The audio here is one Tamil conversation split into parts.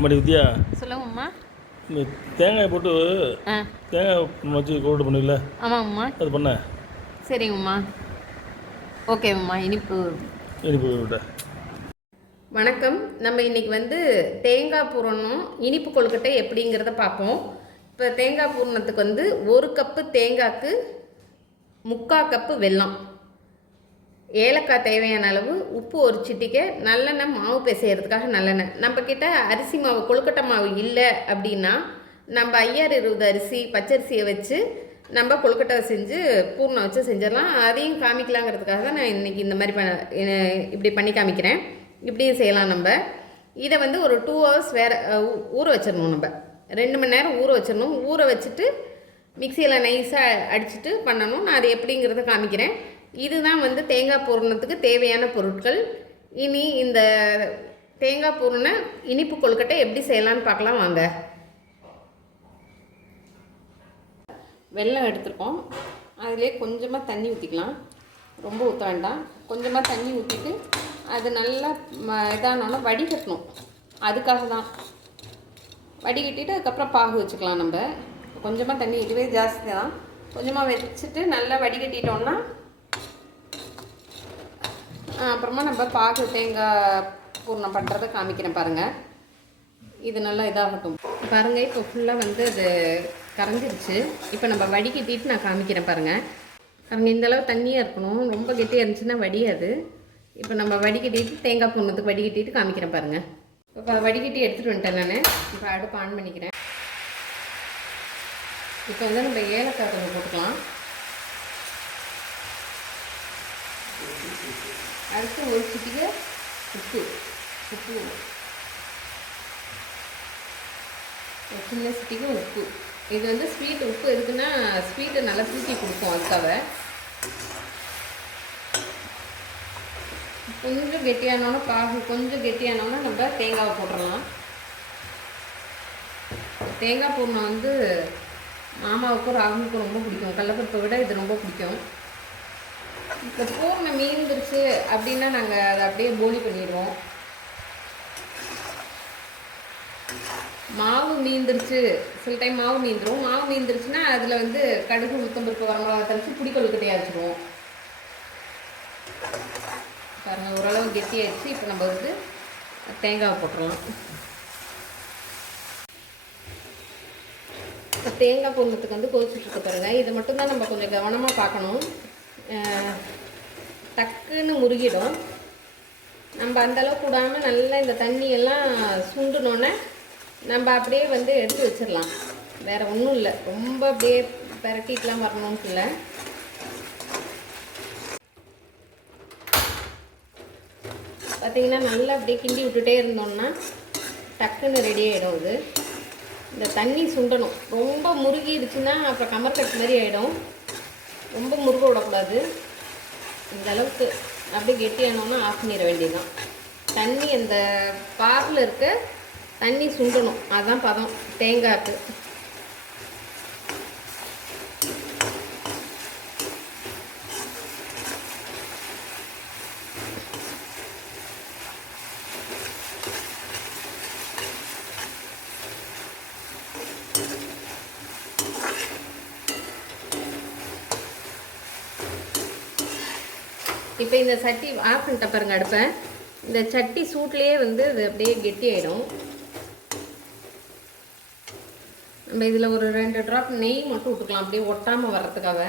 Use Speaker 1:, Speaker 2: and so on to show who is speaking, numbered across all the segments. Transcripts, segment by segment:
Speaker 1: மடி வித்யா
Speaker 2: சொல்லுங்கம்மா.
Speaker 1: இந்த தேங்காய் போட்டு
Speaker 2: ஆ.
Speaker 1: தேங்காய் வச்சு கோல்டு பண்ணுவீங்கள
Speaker 2: ஆமாங்கம்மா
Speaker 1: அது பண்ண?
Speaker 2: சரிங்கம்மா. ஓகேங்கம்மா இனிப்பு.
Speaker 1: இனிப்பு விட்ட
Speaker 2: வணக்கம். நம்ம இன்னைக்கு வந்து தேங்காய் பூரணம் இனிப்பு கொழுக்கட்டை எப்படிங்கிறத பார்ப்போம். இப்போ தேங்காய் பூரணத்துக்கு வந்து ஒரு கப்பு தேங்காய்க்கு முக்கால் கப்பு வெல்லம். ஏலக்காய் தேவையான அளவு உப்பு ஒரு சிட்டிக்க நல்லெண்ணெய் மாவு பிசைகிறதுக்காக நல்லெண்ணெய். நம்மக்கிட்ட அரிசி மாவு கொழுக்கட்டை மாவு இல்லை அப்படின்னா நம்ம ஐயாறு இருபது அரிசி பச்சரிசியை வச்சு நம்ம கொழுக்கட்டை செஞ்சு பூர்ணம் வச்சு செஞ்சிடலாம். அதையும் காமிக்கலாங்கிறதுக்காக தான் நான் இன்றைக்கி இந்த மாதிரி ப இப்படி பண்ணி காமிக்கிறேன். இப்படியும் செய்யலாம் நம்ம. இதை வந்து ஒரு டூ ஹவர்ஸ் வேறு ஊற வச்சிடணும் நம்ம. ரெண்டு மணி நேரம் ஊற வச்சிடணும். ஊற வச்சுட்டு மிக்சியில் நைஸாக அடிச்சுட்டு பண்ணணும். நான் அது எப்படிங்கிறத காமிக்கிறேன். இதுதான் வந்து தேங்காய் பூரணத்துக்கு தேவையான பொருட்கள். இனி இந்த தேங்காய் பூரண இனிப்பு கொழுக்கட்டை எப்படி செய்யலாம்னு பார்க்கலாம் வாங்க. வெள்ளம் எடுத்துருக்கோம். அதிலே கொஞ்சமாக தண்ணி ஊற்றிக்கலாம் ரொம்ப ஊற்ற வேண்டாம். கொஞ்சமாக தண்ணி ஊற்றிட்டு அது நல்லா ம இதானோன்னா வடிகட்டணும். அதுக்காக தான் வடிகட்டிட்டு அதுக்கப்புறம் பாகு வச்சுக்கலாம் நம்ம. கொஞ்சமாக தண்ணி இதுவே ஜாஸ்தி தான். கொஞ்சமாக வச்சுட்டு நல்லா வடிகட்டிட்டோம்னா அப்புறமா நம்ம பாகு தேங்காய் பூர்ணம் பண்ணுறதை காமிக்கிறேன் பாருங்கள் இது நல்லா இதாகட்டும். பாருங்கள் இப்போ ஃபுல்லாக வந்து அது கரைஞ்சிருச்சு. இப்போ நம்ம வடிகட்டிட்டு நான் காமிக்கிறேன் பாருங்கள் பாருங்கள் இந்த அளவு தண்ணியாக இருக்கணும். ரொம்ப கெட்டியாக இருந்துச்சுன்னா வடியாது. இப்போ நம்ம வடிகட்டிட்டு தேங்காய் பூர்ணத்துக்கு வடிகட்டிட்டு காமிக்கிறேன் பாருங்கள் இப்போ வடிகட்டி எடுத்துகிட்டு வந்துட்டேன் நான். இப்போ அடுப்பு ஆன் பண்ணிக்கிறேன். இப்போ வந்து நம்ம ஏலக்காய் கொஞ்சம் போட்டுக்கலாம். அடுத்து ஒரு சிட்டிகை உப்பு உப்பு ஒரு சின்ன சிட்டிகை உப்பு. இது வந்து ஸ்வீட் உப்பு எதுக்குன்னா ஸ்வீட்டை நல்லா தூக்கி கொடுக்கும் அதுக்காக. கொஞ்சம் கெட்டியானோன்னா பாகு கொஞ்சம் கெட்டியானோன்னா நம்ம தேங்காவை போட்டுடலாம். தேங்காய் பூர்ணம் வந்து மாமாவுக்கும் ராகுவுக்கும் ரொம்ப பிடிக்கும். கடலப்பருப்பை விட இது ரொம்ப பிடிக்கும். இப்போ பூர்ணம் மீந்துருச்சு அப்படின்னா நாங்கள் அதை அப்படியே போலி பண்ணிடுவோம். மாவு மீந்துருச்சு. சில டைம் மாவு மீந்துடும் மாவு மீந்துருச்சுன்னா அதில் வந்து கடுகு உளுத்தம்பருப்பு வரமிளகா தெளிச்சு புடிக்கொழுக்கட்டையாக வச்சுருவோம் பாருங்கள் ஓரளவு கெட்டியாகிடுச்சு இப்போ நம்ம வந்து தேங்காவை போட்டுடலாம் இப்போ தேங்காய் பொண்ணுத்துக்கு வந்து கொதிச்சுட்ருக்கு பாருங்கள் இதை மட்டும்தான் நம்ம கொஞ்சம் கவனமாக பார்க்கணும். டக்குன்னு முருகிடும். நம்ம அந்த அளவுக்கு விடாமல் நல்லா இந்த தண்ணியெல்லாம் சுண்டுனோன்னே நம்ம அப்படியே வந்து எடுத்து வச்சிடலாம். வேறு ஒன்றும் இல்லை. ரொம்ப அப்படியே பெரட்டிட்டுலாம் வரணும்னு இல்லை. பார்த்தீங்கன்னா நல்லா அப்படியே கிண்டி விட்டுட்டே இருந்தோம்னா டக்குன்னு ரெடி ஆகிடும் இது இந்த தண்ணி சுண்டணும். ரொம்ப முருகிடுச்சுன்னா அப்புறம் கமர்கட் மாதிரி ஆகிடும் ரொம்ப முருக விடக்கூடாது. இந்த அளவுக்கு அப்படியே கெட்டியானோன்னா ஆஃப் பண்ணிட வேண்டியதுதான். தண்ணி அந்த பாரில் இருக்க தண்ணி சுண்டணும். அதுதான் பதம். தேங்காய்க்கு இப்போ இந்த சட்டி ஆஃப் பண்ணிட்ட பாருங்கள் அடுப்பை. இந்த சட்டி சூட்லேயே வந்து அது அப்படியே கெட்டி ஆகிடும் நம்ம இதில் ஒரு ரெண்டு ட்ராப் நெய் மட்டும் விட்டுக்கலாம் அப்படியே ஒட்டாமல் வர்றதுக்காக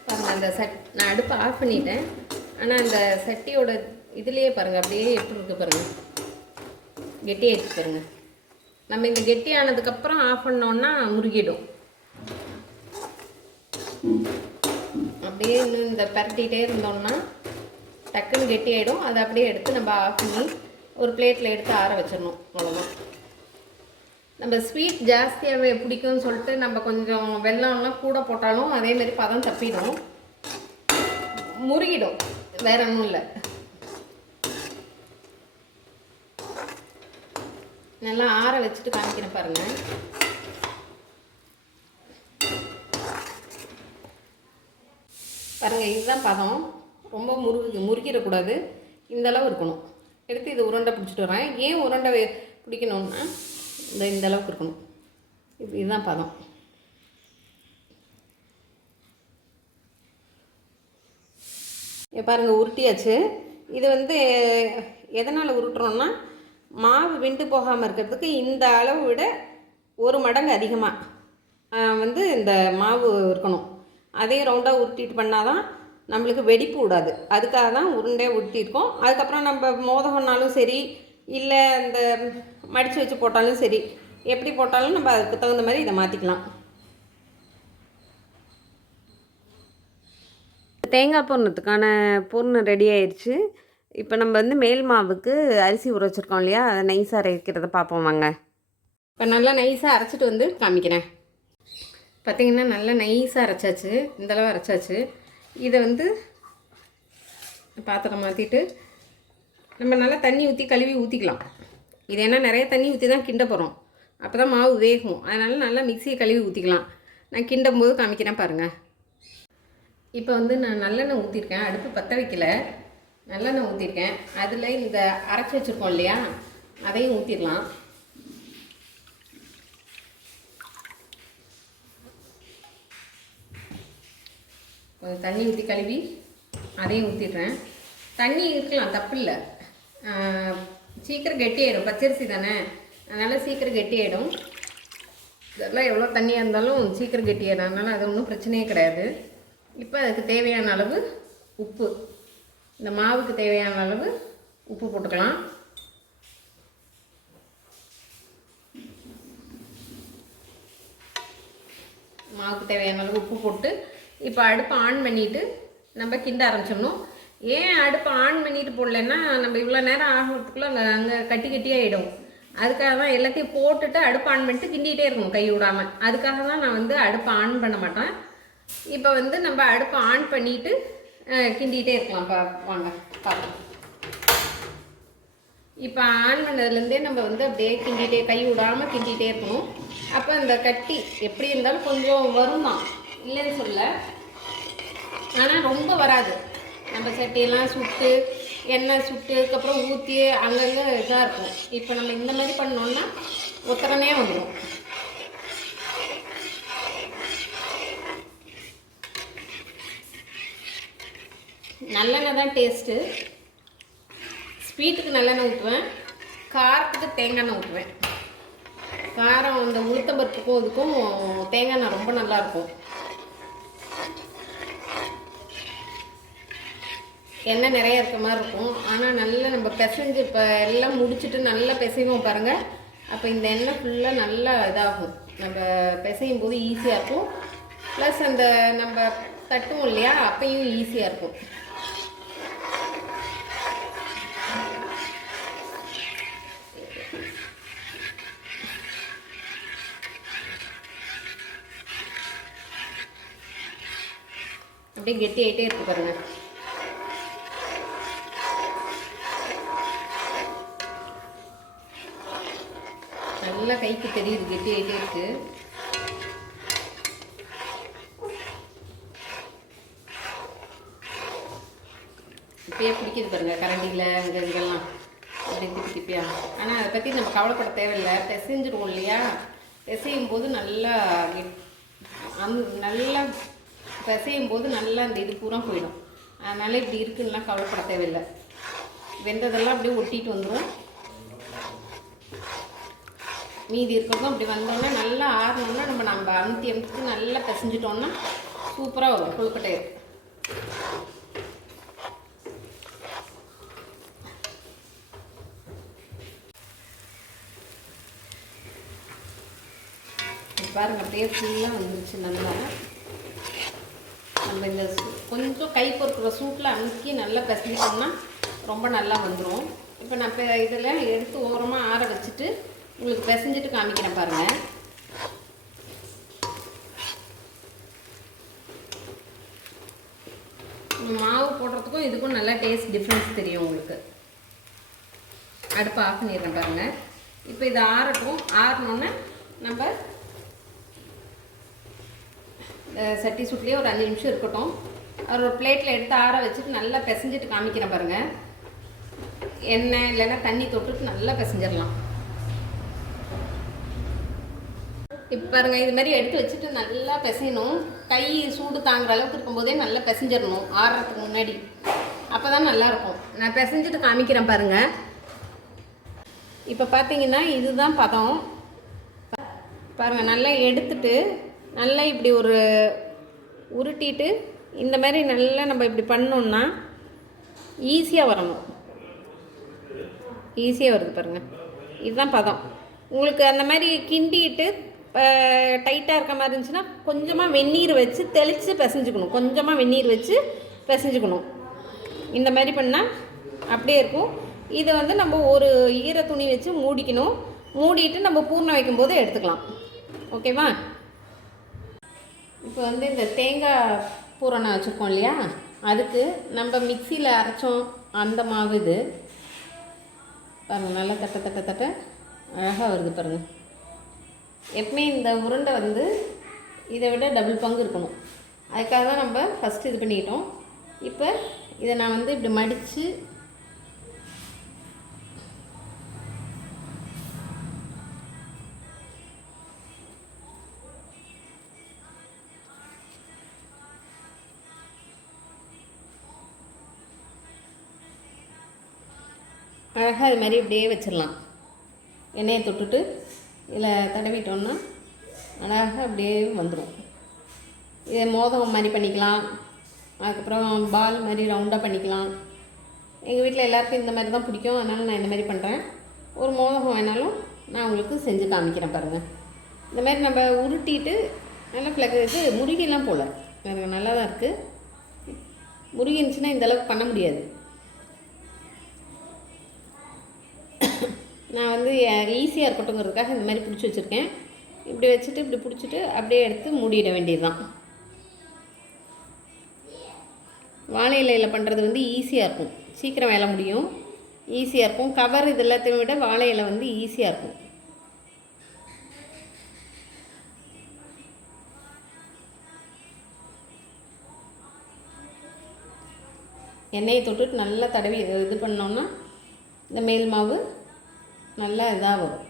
Speaker 2: பாருங்கள் அந்த சட் நான் அடுப்பை ஆஃப் பண்ணிட்டேன் ஆனால் அந்த சட்டியோட இதுலேயே பாருங்கள் அப்படியே எப்படி இருக்கு பாருங்கள் கெட்டியாயிடுச்சு பாருங்கள் நம்ம இந்த கெட்டியானதுக்கப்புறம் ஆஃப் பண்ணோன்னா முருகிடும். அப்படியே இன்னும் இந்த பரட்டிகிட்டே இருந்தோம்னா டக்குன்னு கெட்டி ஆகிடும் அதை அப்படியே எடுத்து நம்ம ஆஃப் பண்ணி ஒரு பிளேட்டில் எடுத்து ஆற வச்சிடணும் அவ்வளோதான் நம்ம ஸ்வீட் ஜாஸ்தியாகவே பிடிக்கும்னு சொல்லிட்டு நம்ம கொஞ்சம் வெள்ளம்லாம் கூட போட்டாலும் அதே மாதிரி பதம் தப்பிடும். முருகிடும். வேற ஒன்றும் இல்லை. நல்லா ஆற வச்சுட்டு காமிக்கிறேன் பாருங்கள் பாருங்கள் இதுதான் பதம். ரொம்ப முருகு முறுக்கிடக்கூடாது இந்த அளவு இருக்கணும். எடுத்து இது உருண்டை பிடிச்சிட்டு வரேன். ஏன் உருண்டை பிடிக்கணும்னா இந்த இந்த அளவுக்கு இருக்கணும். இது இதுதான் பதம். பாருங்கள் உருட்டியாச்சு. இது வந்து எதனால் உருட்டுறோம்னா மாவு விண்டு போகாமல் இருக்கிறதுக்கு இந்த அளவு விட ஒரு மடங்கு அதிகமாக வந்து இந்த மாவு இருக்கணும். அதையும் ரவுண்டாக உருட்டிட்டு பண்ணால் தான் நம்மளுக்கு வெடிப்பு விடாது. அதுக்காக தான் உருண்டையாக உருட்டியிருக்கோம். அதுக்கப்புறம் நம்ம மோதகம்னாலும் சரி இல்லை இந்த மடித்து வச்சு போட்டாலும் சரி எப்படி போட்டாலும் நம்ம அதுக்கு தகுந்த மாதிரி இதை மாற்றிக்கலாம் தேங்காய் பூர்ணத்துக்கான பூர்ணம் ரெடி ஆயிடுச்சு இப்போ நம்ம வந்து மேல் மாவுக்கு அரிசி ஊற வச்சுருக்கோம் இல்லையா? அதை நைஸாக அரைக்கிறத பார்ப்போம் வாங்க. இப்போ நல்லா நைஸாக அரைச்சிட்டு வந்து காமிக்கிறேன். பார்த்தீங்கன்னா நல்லா நைஸாக அரைச்சாச்சு. இந்தளவு அரைச்சாச்சு. இதை வந்து பாத்திரம் மாற்றிட்டு நம்ம நல்லா தண்ணி ஊற்றி கழுவி ஊற்றிக்கலாம் இது என்ன நிறைய தண்ணி ஊற்றி தான் கிண்ட போகிறோம் அப்போ தான் மாவு வேகும். அதனால் நல்லா மிக்சியை கழுவி ஊற்றிக்கலாம் நான் கிண்டும் போது காமிக்கிறேன் பாருங்கள் இப்போ வந்து நான் நல்லெண்ணெய் ஊற்றிருக்கேன் அடுப்பு பற்ற வைக்கல. நல்லெண்ணெய் ஊற்றிருக்கேன் அதில் இந்த அரைச்சி வச்சுருக்கோம் இல்லையா? அதையும் ஊற்றிடலாம் கொஞ்சம் தண்ணி ஊற்றி கழுவி அதையும் ஊற்றிடுறேன் தண்ணி இருக்கலாம் தப்பு இல்லை. சீக்கிரம் கெட்டியாயிடும் பச்சரிசி தானே. அதனால் சீக்கிரம் கெட்டியாயிடும் இதெல்லாம் எவ்வளோ தண்ணியாக இருந்தாலும் சீக்கிரம் கெட்டியாயிடும் அதனால் அது ஒன்றும் பிரச்சனையே கிடையாது. இப்போ அதுக்கு தேவையான அளவு உப்பு. இந்த மாவுக்கு தேவையான அளவு உப்பு போட்டுக்கலாம். மாவுக்கு தேவையான அளவு உப்பு போட்டு இப்போ அடுப்பை ஆன் பண்ணிவிட்டு நம்ம கிண்ட ஆரம்பிச்சிடணும். ஏன் அடுப்பை ஆன் பண்ணிட்டு போடலன்னா நம்ம இவ்வளோ நேரம் ஆகிறதுக்குள்ளே அங்கே அங்கே கட்டி கட்டியாகிடும் அதுக்காக தான் எல்லாத்தையும் போட்டுட்டு அடுப்பு ஆன் பண்ணிட்டு கிண்டிகிட்டே இருக்கணும் கை விடாமல் அதுக்காக தான் நான் வந்து அடுப்பை ஆன் பண்ண மாட்டேன். இப்போ வந்து நம்ம அடுப்பை ஆன் பண்ணிட்டு அஹ், கிண்டிகிட்டே இருக்கலாம். பா வாங்க பார்க்கலாம் இப்போ ஆன் பண்ணதுலேருந்தே நம்ம வந்து அப்படியே கிண்டிகிட்டே கை விடாமல் கிண்டிகிட்டே இருக்கணும். அப்போ இந்த கட்டி எப்படி இருந்தாலும் கொஞ்சம் வரும் தான். இல்லைன்னு சொல்ல ஆனால் ரொம்ப வராது. நம்ம சட்டியெல்லாம் சுட்டு எண்ணெய் சுட்டு அதுக்கப்புறம் ஊற்றி அங்கங்கே இதாக இருக்கும். இப்போ நம்ம இந்த மாதிரி பண்ணோம்னா உத்தரனே வந்துடும் நல்லெண்ணெய் தான் டேஸ்ட்டு ஸ்வீட்டுக்கு நல்லெண்ணெய் ஊற்றுவேன் காரத்துக்கு தேங்காய் எண்ணெய் ஊற்றுவேன் காரம் இந்த உளுத்தம்பருப்புக்கும் இதுக்கும் தேங்காய் எண்ணெய் ரொம்ப நல்லாயிருக்கும் எண்ணெய் நிறைய இருக்க மாதிரி இருக்கும். ஆனால் நல்லா நம்ம பிசைஞ்சு இப்போ எல்லாம் முடிச்சுட்டு நல்லா பிசைவோம் பாருங்கள் அப்போ இந்த எண்ணெய் ஃபுல்லாக நல்லா இதாகும். நம்ம பிசையும் போது ஈஸியாக இருக்கும். ப்ளஸ் அந்த நம்ம தட்டுவோம் இல்லையா அப்பையும் ஈஸியாக இருக்கும். அப்படியே கெட்டி ஆகிட்டே இருக்கு பாருங்கள் நல்லா கைக்கு தெரியுது கெட்டி ஆகிட்டே இருக்கு. இப்பயே பிடிக்குது பாருங்கள் கரண்டியில் அங்கே இங்கெல்லாம். அப்படி திப்பி திப்பியா. ஆனால் அதை பற்றி நம்ம கவலைப்பட தேவையில்லை. பிசைஞ்சிருவோம் இல்லையா? பிசையும் போது நல்லா கெட்- அந் நல்லா பிசையும் போது நல்லா அந்த இது பூரா போயிடும். அதனால் இப்படி இருக்குன்னா கவலைப்பட தேவையில்லை. வெந்ததெல்லாம் அப்படியே ஒட்டிட்டு வந்துடும் மீதி இருக்கிறதும் அப்படி வந்தோடனே நல்லா ஆறணும்னா நம்ம நம்ம அமுத்தி அமுத்தி நல்லா பிசைஞ்சிட்டோம்னா சூப்பராக வரும் கொழுக்கட்டை பாருங்க அப்படியே ஃபுல்லாக வந்துருச்சு நல்லா. நம்ம இந்த கொஞ்சம் கை பொறுக்கிற சூட்டில் அமுக்கி நல்லா கசிட்டோம்னா ரொம்ப நல்லா வந்துடும் இப்போ நான் இப்போ இதில் எடுத்து ஓரமாக ஆற வச்சுட்டு உங்களுக்கு பிசைஞ்சிட்டு காமிக்கிறேன் பாருங்கள் மாவு போடுறதுக்கும் இதுக்கும் நல்லா டேஸ்ட் டிஃப்ரென்ஸ் தெரியும் உங்களுக்கு. அடுப்பை ஆஃப் பண்ணிடுறேன் பாருங்கள் இப்போ இது ஆறட்டும். ஆறினோன்னே நம்ம சட்டி சுட்லேயே ஒரு அஞ்சு நிமிஷம் இருக்கட்டும். ஒரு பிளேட்டில் எடுத்து ஆற வச்சுட்டு நல்லா பிசைஞ்சிட்டு காமிக்கிறேன் பாருங்கள் எண்ணெய் இல்லைன்னா தண்ணி தொட்டுட்டு நல்லா பிசைஞ்சிடலாம் இப்போ பாருங்க இது மாதிரி எடுத்து வச்சுட்டு நல்லா பிசையணும். கை சூடு தாங்குற அளவுக்கு இருக்கும்போதே நல்லா பிசைஞ்சிடணும் ஆறுறதுக்கு முன்னாடி. அப்போ தான் நல்லாயிருக்கும் நான் பிசைஞ்சிட்டு காமிக்கிறேன் பாருங்கள் இப்போ பார்த்தீங்கன்னா இதுதான் பதம். பாருங்கள் நல்லா எடுத்துட்டு நல்லா இப்படி ஒரு உருட்டிட்டு இந்த மாதிரி நல்லா நம்ம இப்படி பண்ணோம்னா ஈஸியாக வரணும். ஈஸியாக வருது பாருங்கள் இதுதான் பதம். உங்களுக்கு அந்த மாதிரி கிண்டிட்டு டைட்டாக இருக்க மாதிரி இருந்துச்சுன்னா கொஞ்சமாக வெந்நீர் வச்சு தெளித்து பிசைஞ்சுக்கணும். கொஞ்சமாக வெந்நீர் வச்சு பிசைஞ்சுக்கணும். இந்த மாதிரி பண்ணால் அப்படியே இருக்கும். இதை வந்து நம்ம ஒரு ஈர துணி வச்சு மூடிக்கணும். மூடிட்டு நம்ம பூர்ணம் வைக்கும்போது எடுத்துக்கலாம். ஓகேவா? இப்போ வந்து இந்த தேங்காய் பூரணம் வச்சுருக்கோம் இல்லையா? அதுக்கு நம்ம மிக்சியில் அரைச்சோம் அந்த மாவு இது. பாருங்கள் நல்லா தட்ட தட்ட தட்ட அழகாக வருது பாருங்கள் எப்பவுமே இந்த உருண்டை வந்து இதை விட டபுள் பங்கு இருக்கணும். அதுக்காக தான் நம்ம ஃபஸ்ட்டு இது பண்ணிக்கிட்டோம் இப்போ இதை நான் வந்து இப்படி மடித்து அழகாக இது மாதிரி இப்படியே வச்சிடலாம். எண்ணெயை தொட்டுட்டு இதில் தடவிட்டோம்னா அழகாக அப்படியே வந்துடும். இதை மோதகம் மாதிரி பண்ணிக்கலாம். அதுக்கப்புறம் பால் மாதிரி ரவுண்டாக பண்ணிக்கலாம். எங்கள் வீட்டில் எல்லாருக்கும் இந்த மாதிரி தான் பிடிக்கும். அதனால் நான் இந்த மாதிரி பண்ணுறேன். ஒரு மோதகம் வேணாலும் நான் உங்களுக்கு செஞ்சு காமிக்கிறேன் பாருங்கள். இந்த மாதிரி நம்ம உருட்டிட்டு நல்லா ஃப்ளக் இது முருகிலாம் போல் நல்லா தான் இருக்குது முருகி இருந்துச்சுன்னா இந்தளவுக்கு பண்ண முடியாது. நான் வந்து ஈஸியாக இருக்கட்டுங்கிறதுக்காக இந்த மாதிரி பிடிச்சி வச்சுருக்கேன். இப்படி வச்சுட்டு இப்படி பிடிச்சிட்டு அப்படியே எடுத்து மூடிட வேண்டியது தான் வாழை இலையில் பண்ணுறது வந்து ஈஸியாக இருக்கும். சீக்கிரம் வேலை முடியும். ஈஸியாக இருக்கும். கவர் இது எல்லாத்தையும் விட வாழை இலை வந்து ஈஸியாக இருக்கும். எண்ணெயை தொட்டுட்டு நல்லா தடவி இது பண்ணோன்னா இந்த மேல் மாவு நல்லா இதாக வரும்.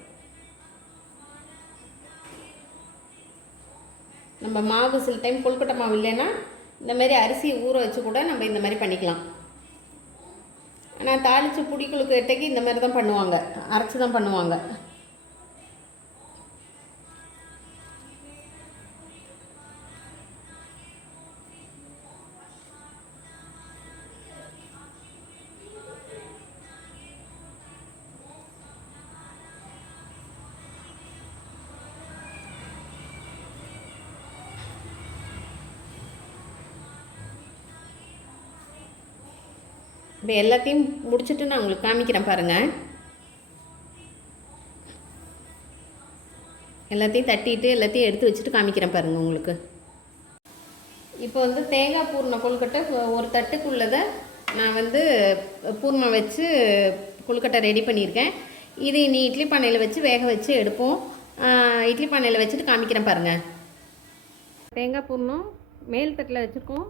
Speaker 2: நம்ம மாவு சில டைம் கொழுக்கட்டை மாவு இல்லைன்னா இந்த மாதிரி அரிசியை ஊற வச்சு கூட நம்ம இந்த மாதிரி பண்ணிக்கலாம். ஆனால் தாளித்து புடி கொழுக்கட்டைக்கு இந்த மாதிரி தான் பண்ணுவாங்க. அரைச்சி தான் பண்ணுவாங்க. இப்போ எல்லாத்தையும் முடிச்சுட்டு நான் உங்களுக்கு காமிக்கிறேன் பாருங்கள் எல்லாத்தையும் தட்டிட்டு எல்லாத்தையும் எடுத்து வச்சுட்டு காமிக்கிறேன் பாருங்கள் உங்களுக்கு. இப்போ வந்து தேங்காய் பூர்ண கொழுக்கட்டை ஒரு தட்டுக்குள்ளதை நான் வந்து பூர்ணம் வச்சு கொழுக்கட்டை ரெடி பண்ணியிருக்கேன். இது இனி இட்லி பானையில் வச்சு வேக வச்சு எடுப்போம். இட்லி பானையில் வச்சுட்டு காமிக்கிறேன் பாருங்கள் தேங்காய் பூர்ணம் மேல் தட்டில் வச்சுருக்கோம்.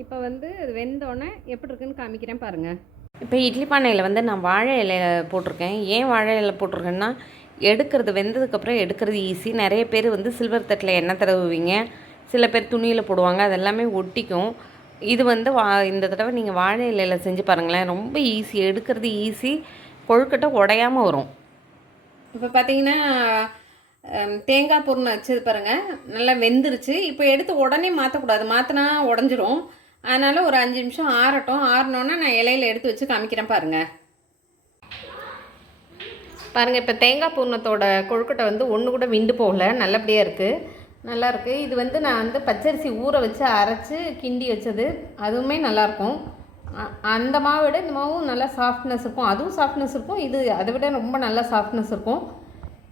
Speaker 2: இப்போ வந்து அது வெந்தோடனே எப்படி இருக்குன்னு காமிக்கிறேன் பாருங்கள்
Speaker 3: இப்போ இட்லி பானையில் வந்து நான் வாழை இலை போட்டிருக்கேன். ஏன் வாழை இலை போட்டிருக்கேன்னா எடுக்கிறது வெந்ததுக்கப்புறம் எடுக்கிறது ஈஸி நிறைய பேர் வந்து சில்வர் தட்டில் எண்ணெய் தடவுவீங்க. சில பேர் துணியில் போடுவாங்க. அது எல்லாமே ஒட்டிக்கும். இது வந்து வா இந்த தடவை நீங்கள் வாழை இலையில் செஞ்சு பாருங்களேன். ரொம்ப ஈஸி எடுக்கிறது ஈஸி கொழுக்கட்டை உடையாமல் வரும்.
Speaker 2: இப்போ பார்த்தீங்கன்னா தேங்காய் பூர்ணம் வச்சது பாருங்கள் நல்லா வெந்துருச்சு. இப்போ எடுத்து உடனே மாற்றக்கூடாது மாற்றினா உடஞ்சிரும். அதனால் ஒரு அஞ்சு நிமிஷம் ஆறட்டும். ஆறினோன்னா நான் இலையில எடுத்து வச்சு காமிக்கிறேன் பாருங்கள் பாருங்கள் இப்போ தேங்காய் பூர்ணத்தோட கொழுக்கட்டை வந்து ஒன்று கூட விண்டு போகல. நல்லபடியாக இருக்குது நல்லாயிருக்கு இது வந்து நான் வந்து பச்சரிசி ஊற வச்சு அரைச்சி கிண்டி வச்சது. அதுவுமே நல்லாயிருக்கும் அந்த மாவை விட இந்த மாவும் நல்லா சாஃப்ட்னஸ் இருக்கும். அதுவும் சாஃப்ட்னஸ் இருக்கும். இது அதை விட ரொம்ப நல்லா சாஃப்ட்னஸ் இருக்கும்.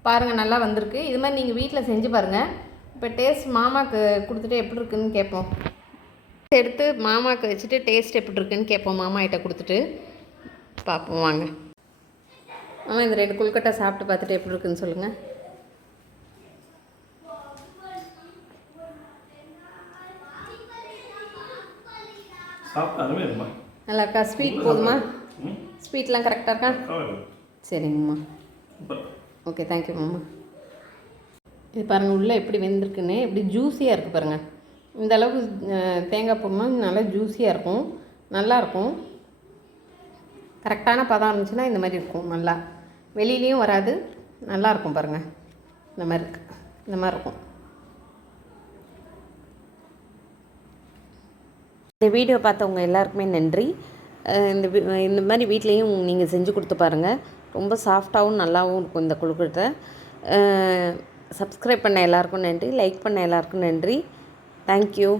Speaker 2: பாருங்கள் நல்லா வந்திருக்கு. இது மாதிரி நீங்கள் வீட்டில் செஞ்சு பாருங்கள் இப்போ டேஸ்ட் மாமாவுக்கு கொடுத்துட்டு எப்படி இருக்குன்னு கேட்போம் எடுத்து மாமாக்கு வச்சுட்டு டேஸ்ட் எப்படி இருக்குன்னு கேட்போம். மாமா கிட்ட கொடுத்துட்டு பார்ப்போம் வாங்க. ஆமாம் இந்த ரெண்டு கொழுக்கட்டை சாப்பிட்டு பார்த்துட்டு எப்படி இருக்குன்னு சொல்லுங்கள் நல்லா இருக்கா ஸ்வீட் போதுமா? ஸ்வீட்லாம் கரெக்டாக இருக்கா? சரிங்கம்மா ஓகே தேங்க்யூ மாமா. இது பாருங்கள் உள்ளே எப்படி வெந்திருக்குன்னு. எப்படி ஜூஸியாக இருக்குது பாருங்கள் இந்த அளவுக்கு தேங்காய் போடணும் நல்லா ஜூஸியாக இருக்கும். நல்லாயிருக்கும் கரெக்டான பதம் இருந்துச்சுன்னா இந்த மாதிரி இருக்கும் நல்லா. வெளியிலையும் வராது. நல்லா இருக்கும் பாருங்கள் இந்த மாதிரி இருக்கு. இந்த மாதிரி இருக்கும்.
Speaker 3: இந்த வீடியோ பார்த்தவங்க எல்லாருக்குமே நன்றி. இந்த இந்த மாதிரி வீட்லேயும் நீங்கள் செஞ்சு கொடுத்து பாருங்கள் ரொம்ப சாஃப்டாகவும் நல்லாவும் இருக்கும் இந்த கொழுக்கட்டை. சப்ஸ்கிரைப் பண்ண எல்லாருக்கும் நன்றி. லைக் பண்ண எல்லாருக்கும் நன்றி. தேங்க்யூ